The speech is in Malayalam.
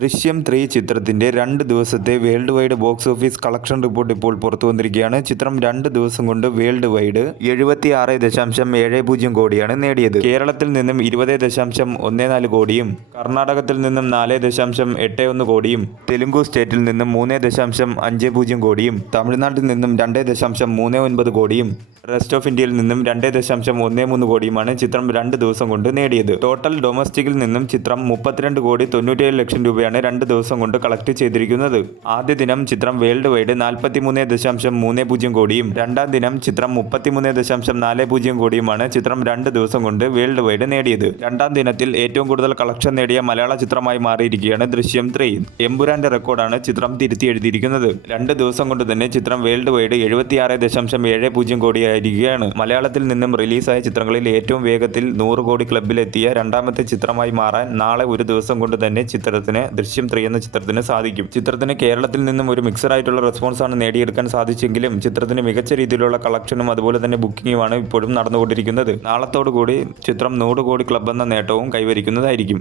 ദൃശ്യം 3 ചിത്രത്തിന്റെ 2 ദിവസത്തെ world wide box office collection report ഇപ്പോൾ പുറത്തു വന്നിരിക്കുകയാണ്. ചിത്രം 2 ദിവസം കൊണ്ട് വേൾഡ് വൈഡ് 76.70 കോടിയാണ് നേടിയത്. കേരളത്തിൽ നിന്നും 20.14 കോടിയും കർണാടകത്തിൽ നിന്നും 4.81 കോടിയും തെലുങ്കു സ്റ്റേറ്റിൽ നിന്നും 3.50 കോടിയും തമിഴ്നാട്ടിൽ നിന്നും 2.39 കോടിയും റെസ്റ്റ് ഓഫ് ഇന്ത്യയിൽ നിന്നും 2.13 കോടിയുമാണ് ചിത്രം 2 ദിവസം കൊണ്ട് നേടിയത്. ടോട്ടൽ ഡൊമസ്റ്റിക്കിൽ നിന്നും ചിത്രം 32,97,00,000 രൂപയാണ് 2 ദിവസം കൊണ്ട് കളക്ട് ചെയ്തിരിക്കുന്നത്. ആദ്യ ദിനം ചിത്രം വേൾഡ് വൈഡ് 43.30 കോടിയും രണ്ടാം ദിനം ചിത്രം 33.40 കോടിയുമാണ് ചിത്രം 2 ദിവസം കൊണ്ട് വേൾഡ് വൈഡ് നേടിയത്. രണ്ടാം ദിനത്തിൽ ഏറ്റവും കൂടുതൽ കളക്ഷൻ നേടിയ മലയാള ചിത്രമായി മാറിയിരിക്കുകയാണ് ദൃശ്യം 3. എമ്പുരാന്റെ റെക്കോർഡാണ് ചിത്രം തിരുത്തി എഴുതിയിരിക്കുന്നത്. 2 ദിവസം കൊണ്ട് തന്നെ ചിത്രം വേൾഡ് വൈഡ് 76.70 കോടിയായിരിക്കുകയാണ്. മലയാളത്തിൽ നിന്നും റിലീസായ ചിത്രങ്ങളിൽ ഏറ്റവും വേഗത്തിൽ 100 കോടി ക്ലബിലെത്തിയ രണ്ടാമത്തെ ചിത്രമായി മാറാൻ നാളെ ഒരു ദിവസം കൊണ്ട് തന്നെ ദൃശ്യം 3 എന്ന ചിത്രത്തിന് സാധിക്കും. ചിത്രത്തിന് കേരളത്തിൽ നിന്നും ഒരു മിക്സഡ് ആയിട്ടുള്ള റെസ്പോൺസാണ് നേടിയെടുക്കാൻ സാധിച്ചെങ്കിലും ചിത്രത്തിന് മികച്ച രീതിയിലുള്ള കളക്ഷനും അതുപോലെ തന്നെ ബുക്കിങ്ങുമാണ് ഇപ്പോഴും നടന്നുകൊണ്ടിരിക്കുന്നത്. നാളത്തോടുകൂടി ചിത്രം 100 കോടി ക്ലബ് എന്ന നേട്ടവും കൈവരിക്കുന്നതായിരിക്കും.